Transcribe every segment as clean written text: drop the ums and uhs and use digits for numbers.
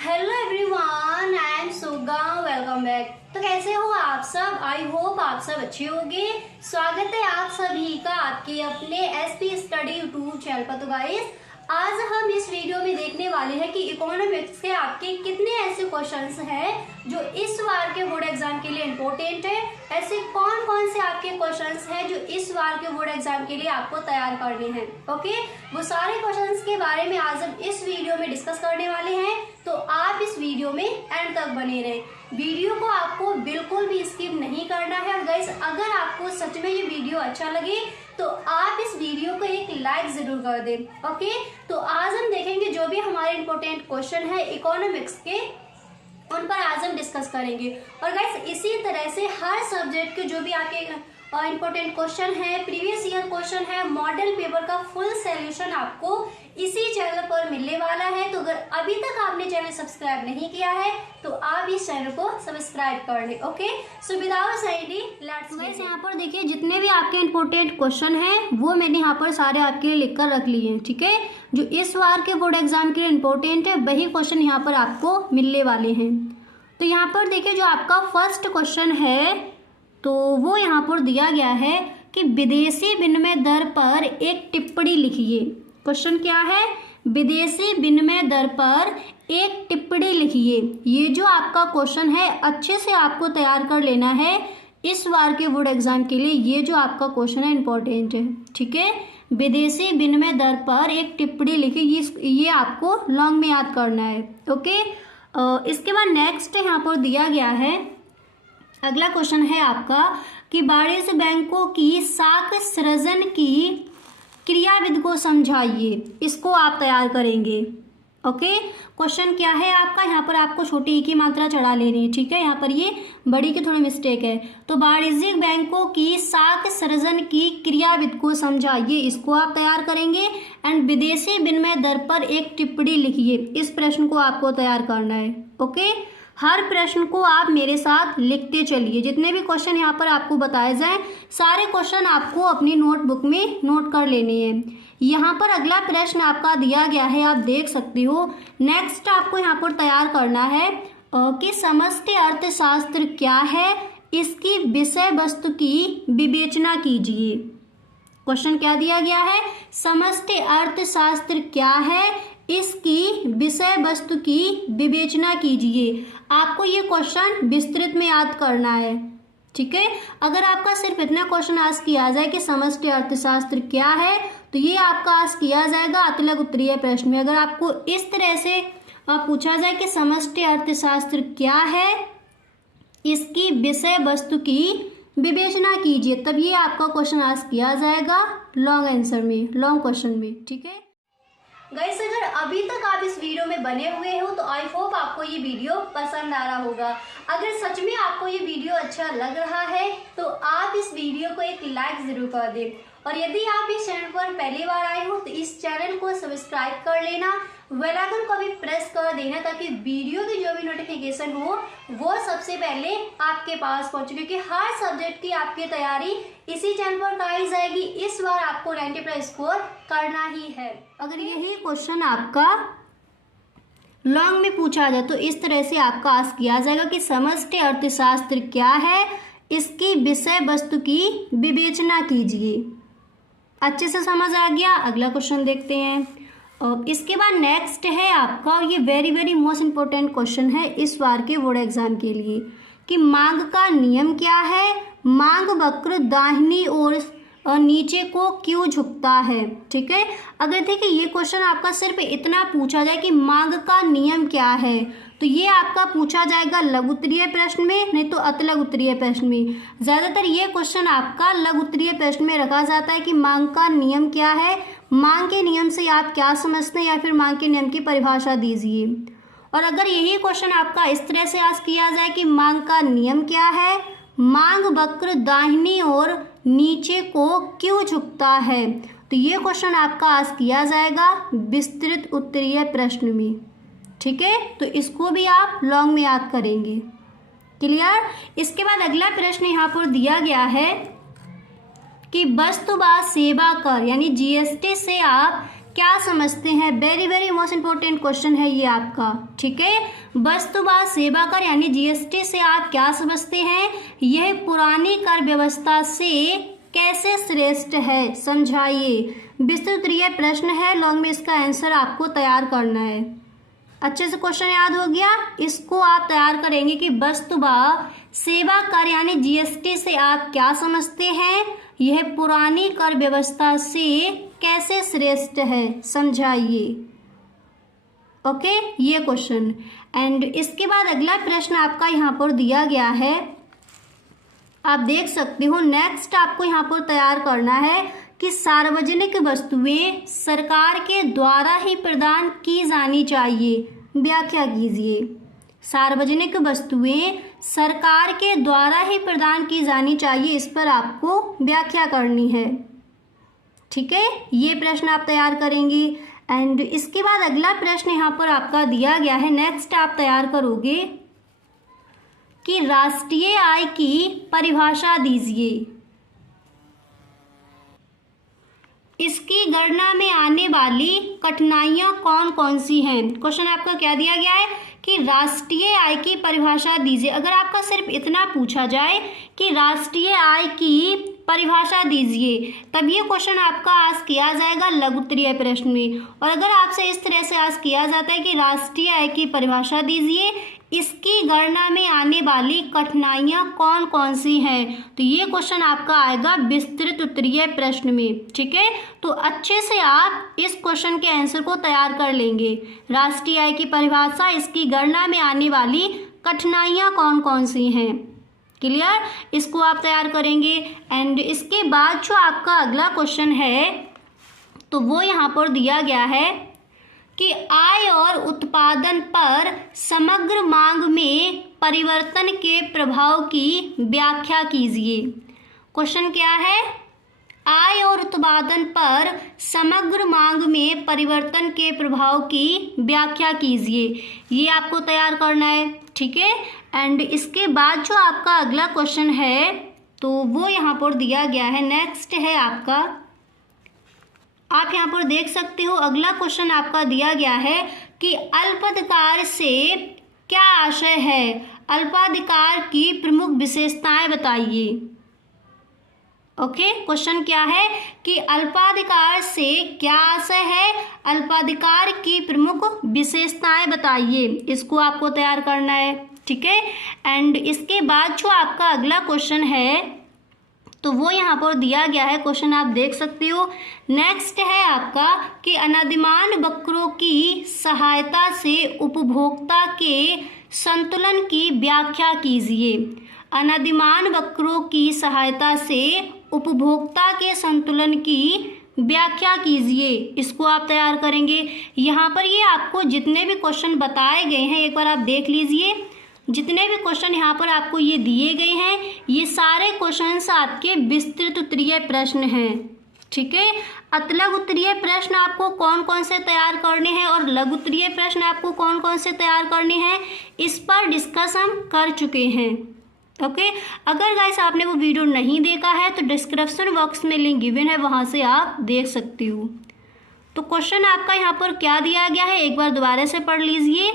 Hello everyone, I am Suga. Welcome back. तो कैसे हो आप सब? आई होप आप सब अच्छे होंगे। स्वागत है आप सभी का आपके अपने एसपी स्टडी यूट्यूब चैनल पर। तो गाइस, आज हम इस वीडियो में देखने वाले हैं कि इकोनॉमिक्स के आपके कितने ऐसे क्वेश्चंस हैं जो इस बार के बोर्ड एग्जाम के लिए इम्पोर्टेंट है। ऐसे कौन कौन से आपके क्वेश्चंस हैं जो इस बार के बोर्ड एग्जाम के लिए आपको तैयार करने हैं। ओके, वो सारे क्वेश्चंस के बारे में आज हम इस वीडियो में डिस्कस करने वाले हैं। तो आप इस वीडियो में एंड तक बने रहें। वीडियो को आपको बिल्कुल भी स्किप नहीं करना है। और गाइस, अगर आपको सच में ये वीडियो अच्छा लगे तो आप इस वीडियो को एक लाइक जरूर कर दें। ओके, तो आज हम देखेंगे जो भी हमारे इंपॉर्टेंट क्वेश्चन है इकोनॉमिक्स के, उन पर आज हम डिस्कस करेंगे। और गाइस, इसी तरह से हर सब्जेक्ट के जो भी आपके इंपॉर्टेंट क्वेश्चन है, प्रीवियस ईयर क्वेश्चन है, मॉडल पेपर का फुल सॉल्यूशन आपको इसी चैनल पर मिलने वाला है। तो अगर अभी तक आपने चैनल सब्सक्राइब नहीं किया है तो आप इस चैनल को सब्सक्राइब कर लें। Okay, so without any let's guys, यहाँ पर देखिए जितने भी आपके इंपॉर्टेंट क्वेश्चन हैं वो मैंने यहाँ पर सारे आपके लिए लिख कर रख लिए हैं। ठीक है, जो इस बार के बोर्ड एग्जाम के लिए इम्पोर्टेंट है वही क्वेश्चन यहाँ पर आपको मिलने वाले हैं। तो यहाँ पर देखिए जो आपका फर्स्ट क्वेश्चन है तो वो यहाँ पर दिया गया है कि विदेशी विनिमय दर पर एक टिप्पणी लिखिए। क्वेश्चन क्या है? विदेशी विनिमय दर पर एक टिप्पणी लिखिए। ये जो आपका क्वेश्चन है अच्छे से आपको तैयार कर लेना है इस बार के बोर्ड एग्जाम के लिए। ये जो आपका क्वेश्चन है इम्पोर्टेंट है। ठीक है, विदेशी विनिमय दर पर एक टिप्पणी लिखिए, ये आपको लॉन्ग में याद करना है। ओके, इसके बाद नेक्स्ट यहाँ पर दिया गया है, अगला क्वेश्चन है आपका कि वाणिज्य बैंकों की साख सृजन की क्रियाविधि को समझाइए। इसको आप तैयार करेंगे। ओके, क्वेश्चन क्या है आपका? यहाँ पर आपको छोटी ई की मात्रा चढ़ा लेनी है। ठीक है, यहाँ पर ये बड़ी की थोड़ी मिस्टेक है। तो वाणिज्यिक बैंकों की साख सृजन की क्रियाविधि को समझाइए, इसको आप तैयार करेंगे। एंड विदेशी विनिमय दर पर एक टिप्पणी लिखिए, इस प्रश्न को आपको तैयार करना है। ओके, हर प्रश्न को आप मेरे साथ लिखते चलिए। जितने भी क्वेश्चन यहाँ पर आपको बताए जाएं सारे क्वेश्चन आपको अपनी नोटबुक में नोट कर लेने हैं। यहाँ पर अगला प्रश्न आपका दिया गया है, आप देख सकते हो। नेक्स्ट आपको यहाँ पर तैयार करना है कि समष्टि अर्थशास्त्र क्या है, इसकी विषय वस्तु की विवेचना कीजिए। क्वेश्चन क्या दिया गया है? समष्टि अर्थशास्त्र क्या है, इसकी विषय वस्तु की विवेचना कीजिए। आपको ये क्वेश्चन विस्तृत में याद करना है। ठीक है, अगर आपका सिर्फ इतना क्वेश्चन आस्क किया जाए कि समष्टि अर्थशास्त्र क्या है तो ये आपका आस्क किया जाएगा अतिलघु उत्तरीय प्रश्न में। अगर आपको इस तरह से पूछा जाए कि समष्टि अर्थशास्त्र क्या है, इसकी विषय वस्तु की विवेचना कीजिए, तब ये आपका क्वेश्चन आस्क किया जाएगा लॉन्ग आंसर में, लॉन्ग क्वेश्चन में। ठीक है गाइस, अगर अभी तक आप इस वीडियो में बने हुए हो तो आई होप आपको ये वीडियो पसंद आ रहा होगा। अगर सच में आपको ये वीडियो अच्छा लग रहा है तो आप इस वीडियो को एक लाइक जरूर कर दें। और यदि आप इस चैनल पर पहली बार आए हो तो इस चैनल को सब्सक्राइब कर लेना, बेल आइकन को भी प्रेस कर देना ताकि वीडियो की जो भी नोटिफिकेशन हो वो सबसे पहले आपके पास पहुंचे, क्योंकि हर सब्जेक्ट की आपकी तैयारी इसी चैनल पर कराई जाएगी। इस बार आपको 90+ स्कोर करना ही है। अगर यही क्वेश्चन आपका लॉन्ग में पूछा जाए तो इस तरह से आपका आस्क किया जाएगा कि समष्टि अर्थशास्त्र क्या है, इसकी विषय वस्तु की विवेचना कीजिए। अच्छे से समझ आ गया? अगला क्वेश्चन देखते हैं। इसके बाद नेक्स्ट है आपका, ये very very most important question है इस बार के बोर्ड एग्जाम के लिए, कि मांग का नियम क्या है, मांग वक्र दाहिनी ओर और नीचे को क्यों झुकता है। ठीक है, अगर देखिए ये क्वेश्चन आपका सिर्फ इतना पूछा जाए कि मांग का नियम क्या है तो ये आपका पूछा जाएगा लघु उत्तरीय प्रश्न में, नहीं तो अतिलघु उत्तरीय प्रश्न में। ज़्यादातर ये क्वेश्चन आपका लघु उत्तरीय प्रश्न में रखा जाता है कि मांग का नियम क्या है, मांग के नियम से आप क्या समझते हैं, या फिर मांग के नियम की परिभाषा दीजिए। और अगर यही क्वेश्चन आपका इस तरह से आस्क किया जाए कि मांग का नियम क्या है, मांग वक्र दाहिनी ओर नीचे को क्यों झुकता है, तो ये क्वेश्चन आपका आस्क किया जाएगा विस्तृत उत्तरीय प्रश्न में। ठीक है, तो इसको भी आप लॉन्ग में याद करेंगे। क्लियर? इसके बाद अगला प्रश्न यहाँ पर दिया गया है कि वस्तु व सेवा कर यानी जीएसटी से आप क्या समझते हैं? Very very most important question है ये आपका, ठीक है। वस्तु व सेवा कर यानी जीएसटी से आप क्या समझते हैं? यह पुरानी कर व्यवस्था से कैसे श्रेष्ठ है, समझाइए। विस्तृत उत्तरीय प्रश्न है, लॉन्ग में इसका आंसर आपको तैयार करना है। अच्छे से क्वेश्चन याद हो गया, इसको आप तैयार करेंगे कि वस्तु व सेवा कर यानी जीएसटी से आप क्या समझते हैं? यह पुरानी कर व्यवस्था से कैसे श्रेष्ठ है, समझाइए। ओके, ये क्वेश्चन। एंड इसके बाद अगला प्रश्न आपका यहाँ पर दिया गया है, आप देख सकते हो। नेक्स्ट आपको यहाँ पर तैयार करना है कि सार्वजनिक वस्तुएं सरकार के द्वारा ही प्रदान की जानी चाहिए, व्याख्या कीजिए। सार्वजनिक वस्तुएं सरकार के द्वारा ही प्रदान की जानी चाहिए, इस पर आपको व्याख्या करनी है, ठीक है। ये प्रश्न आप तैयार करेंगे। एंड इसके बाद अगला प्रश्न यहाँ पर आपका दिया गया है, नेक्स्ट आप तैयार करोगे कि राष्ट्रीय आय की परिभाषा दीजिए। इसकी गणना में आने वाली कठिनाइयाँ कौन कौन सी हैं? क्वेश्चन आपका क्या दिया गया है कि राष्ट्रीय आय की परिभाषा दीजिए। अगर आपका सिर्फ इतना पूछा जाए कि राष्ट्रीय आय की परिभाषा दीजिए, तब ये क्वेश्चन आपका आज किया जाएगा लघु उत्तरीय प्रश्न में। और अगर आपसे इस तरह से आज किया जाता है कि राष्ट्रीय आय की परिभाषा दीजिए, इसकी गणना में आने वाली कठिनाइयाँ कौन कौन सी हैं, तो ये क्वेश्चन आपका आएगा विस्तृत उत्तरीय प्रश्न में, ठीक है। तो अच्छे से आप इस क्वेश्चन के आंसर को तैयार कर लेंगे। राष्ट्रीय आय की परिभाषा, इसकी गणना में आने वाली कठिनाइयाँ कौन कौन सी हैं, क्लियर, इसको आप तैयार करेंगे। एंड इसके बाद जो आपका अगला क्वेश्चन है, तो वो यहाँ पर दिया गया है कि आय और उत्पादन पर समग्र मांग में परिवर्तन के प्रभाव की व्याख्या कीजिए। क्वेश्चन क्या है? आय और उत्पादन पर समग्र मांग में परिवर्तन के प्रभाव की व्याख्या कीजिए, ये आपको तैयार करना है, ठीक है। एंड इसके बाद जो आपका अगला क्वेश्चन है, तो वो यहाँ पर दिया गया है, नेक्स्ट है आपका, आप यहाँ पर देख सकते हो। अगला क्वेश्चन आपका दिया गया है कि अल्पाधिकार से क्या आशय है? अल्पाधिकार की प्रमुख विशेषताएं बताइए। ओके, क्वेश्चन क्या है कि अल्पाधिकार से क्या आशय है? अल्पाधिकार की प्रमुख विशेषताएं बताइए, इसको आपको तैयार करना है, ठीक है। एंड इसके बाद जो आपका अगला क्वेश्चन है, तो वो यहाँ पर दिया गया है, क्वेश्चन आप देख सकते हो। नेक्स्ट है आपका कि अनादिमान वक्रों की सहायता से उपभोक्ता के संतुलन की व्याख्या कीजिए। अनादिमान वक्रों की सहायता से उपभोक्ता के संतुलन की व्याख्या कीजिए, इसको आप तैयार करेंगे। यहाँ पर ये आपको जितने भी क्वेश्चन बताए गए हैं, एक बार आप देख लीजिए। जितने भी क्वेश्चन यहाँ पर आपको ये दिए गए हैं, ये सारे क्वेश्चंस आपके विस्तृत उत्तरीय प्रश्न हैं, ठीक है। अतलग उत्तरीय प्रश्न आपको कौन कौन से तैयार करने हैं और लघु उत्तरीय प्रश्न आपको कौन कौन से तैयार करने हैं, इस पर डिस्कस हम कर चुके हैं, ओके। अगर गाइस आपने वो वीडियो नहीं देखा है तो डिस्क्रिप्शन बॉक्स में लिंक गिवन है, वहाँ से आप देख सकते हो। तो क्वेश्चन आपका यहाँ पर क्या दिया गया है, एक बार दोबारा से पढ़ लीजिए।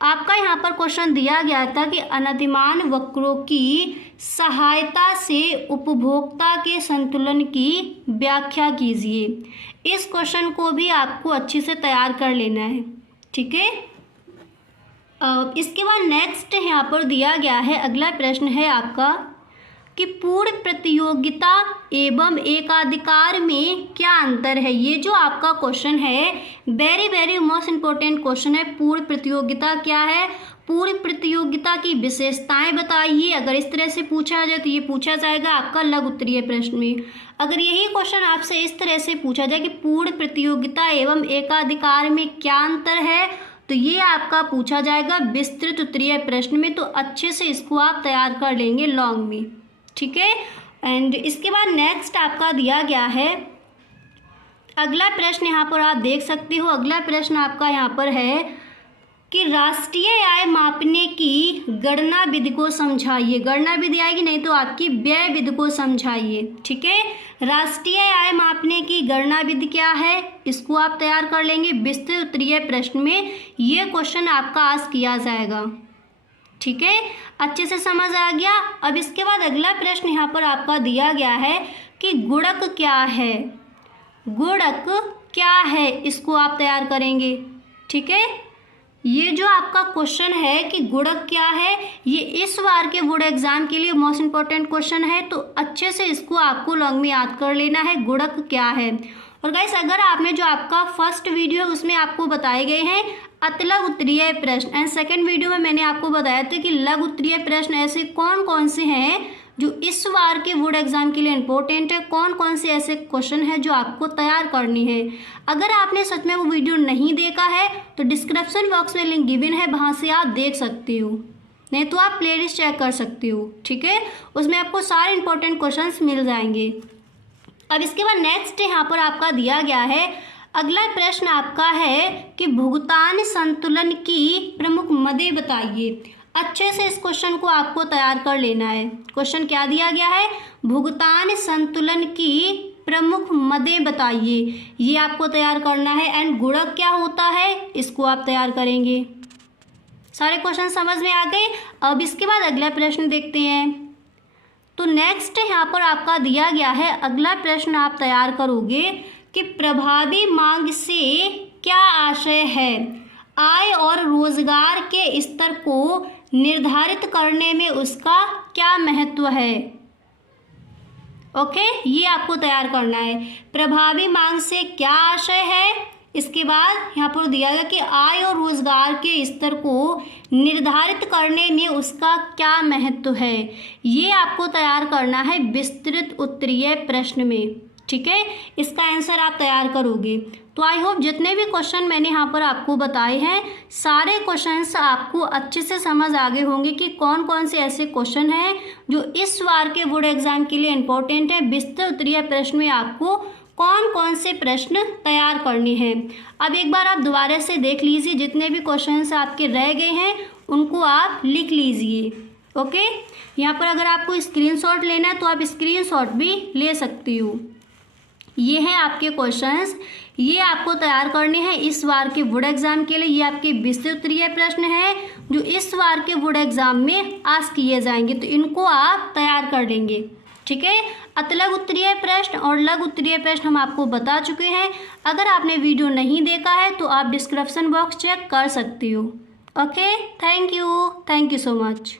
आपका यहाँ पर क्वेश्चन दिया गया था कि अनादिमान वक्रों की सहायता से उपभोक्ता के संतुलन की व्याख्या कीजिए। इस क्वेश्चन को भी आपको अच्छे से तैयार कर लेना है, ठीक है। इसके बाद नेक्स्ट यहाँ पर दिया गया है, अगला प्रश्न है आपका कि पूर्ण प्रतियोगिता एवं एकाधिकार में क्या अंतर है। ये जो आपका क्वेश्चन है, very very most important question है। पूर्ण प्रतियोगिता क्या है? पूर्ण प्रतियोगिता की विशेषताएं बताइए। अगर इस तरह से पूछा जाए तो ये पूछा जाएगा आपका लघु उत्तरीय प्रश्न में। अगर यही क्वेश्चन आपसे इस तरह से पूछा जाए कि पूर्ण प्रतियोगिता एवं एकाधिकार में क्या अंतर है, तो ये आपका पूछा जाएगा विस्तृत उत्तरीय प्रश्न में। तो अच्छे से इसको आप तैयार कर लेंगे लॉन्ग में, ठीक है। एंड इसके बाद नेक्स्ट आपका दिया गया है अगला प्रश्न, यहाँ पर आप देख सकते हो। अगला प्रश्न आपका यहाँ पर है कि राष्ट्रीय आय मापने की गणना विधि को समझाइए। गणना विधि आएगी, नहीं तो आपकी व्यय विधि को समझाइए, ठीक है। राष्ट्रीय आय मापने की गणना विधि क्या है, इसको आप तैयार कर लेंगे। विस्तृत उत्तरीय प्रश्न में ये क्वेश्चन आपका आज किया जाएगा। ठीक है, अच्छे से समझ आ गया। अब इसके बाद अगला प्रश्न यहाँ पर आपका दिया गया है कि गुणक क्या है। गुणक क्या है, इसको आप तैयार करेंगे। ठीक है, ये जो आपका क्वेश्चन है कि गुणक क्या है, ये इस बार के बोर्ड एग्जाम के लिए मोस्ट इंपॉर्टेंट क्वेश्चन है, तो अच्छे से इसको आपको लॉन्ग में याद कर लेना है, गुणक क्या है। और गाइस, अगर आपने जो आपका फर्स्ट वीडियो उसमें आपको बताए गए हैं अतलग उत्तरीय प्रश्न, एंड सेकंड वीडियो में मैंने आपको बताया था कि लघु उत्तरीय प्रश्न ऐसे कौन कौन से हैं जो इस बार के बोर्ड एग्जाम के लिए इंपॉर्टेंट है, कौन कौन से ऐसे क्वेश्चन है जो आपको तैयार करनी है। अगर आपने सच में वो वीडियो नहीं देखा है तो डिस्क्रिप्शन बॉक्स में लिंक गिवन है, वहाँ से आप देख सकते हो, नहीं तो आप प्लेलिस्ट चेक कर सकते हो। ठीक है, उसमें आपको सारे इंपॉर्टेंट क्वेश्चंस मिल जाएंगे। अब इसके बाद नेक्स्ट यहाँ पर आपका दिया गया है, अगला प्रश्न आपका है कि भुगतान संतुलन की प्रमुख मदें बताइए। अच्छे से इस क्वेश्चन को आपको तैयार कर लेना है। क्वेश्चन क्या दिया गया है, भुगतान संतुलन की प्रमुख मदें बताइए, ये आपको तैयार करना है। एंड गुणक क्या होता है, इसको आप तैयार करेंगे। सारे क्वेश्चन समझ में आ गए। अब इसके बाद अगला प्रश्न देखते हैं। तो नेक्स्ट यहाँ पर आपका दिया गया है, अगला प्रश्न आप तैयार करोगे कि प्रभावी मांग से क्या आशय है, आय और रोजगार के स्तर को निर्धारित करने में उसका क्या महत्व है। ओके, ये आपको तैयार करना है। प्रभावी मांग से क्या आशय है, इसके बाद यहाँ पर दिया गया कि आय और रोजगार के स्तर को निर्धारित करने में उसका क्या महत्व है, ये आपको तैयार करना है विस्तृत उत्तरीय प्रश्न में। ठीक है, इसका आंसर आप तैयार करोगे। तो आई होप जितने भी क्वेश्चन मैंने यहाँ पर आपको बताए हैं, सारे क्वेश्चंस आपको अच्छे से समझ आ गए होंगे कि कौन कौन से ऐसे क्वेश्चन हैं जो इस बार के बोर्ड एग्जाम के लिए इंपॉर्टेंट है। विस्तृत उत्तरीय प्रश्न में आपको कौन कौन से प्रश्न तैयार करने हैं। अब एक बार आप दोबारा से देख लीजिए, जितने भी क्वेश्चंस आपके रह गए हैं उनको आप लिख लीजिए। ओके, यहाँ पर अगर आपको स्क्रीनशॉट लेना है तो आप स्क्रीनशॉट भी ले सकती हो। ये हैं आपके क्वेश्चंस, ये आपको तैयार करने हैं इस बार के बोर्ड एग्जाम के लिए। ये आपके विस्तृत उत्तरीय प्रश्न है जो इस बार के बोर्ड एग्जाम में आज किए जाएंगे, तो इनको आप तैयार कर लेंगे। ठीक है, अतलग उत्तरीय प्रश्न और लघु उत्तरीय प्रश्न हम आपको बता चुके हैं। अगर आपने वीडियो नहीं देखा है तो आप डिस्क्रिप्शन बॉक्स चेक कर सकती हो। Okay, thank you so much.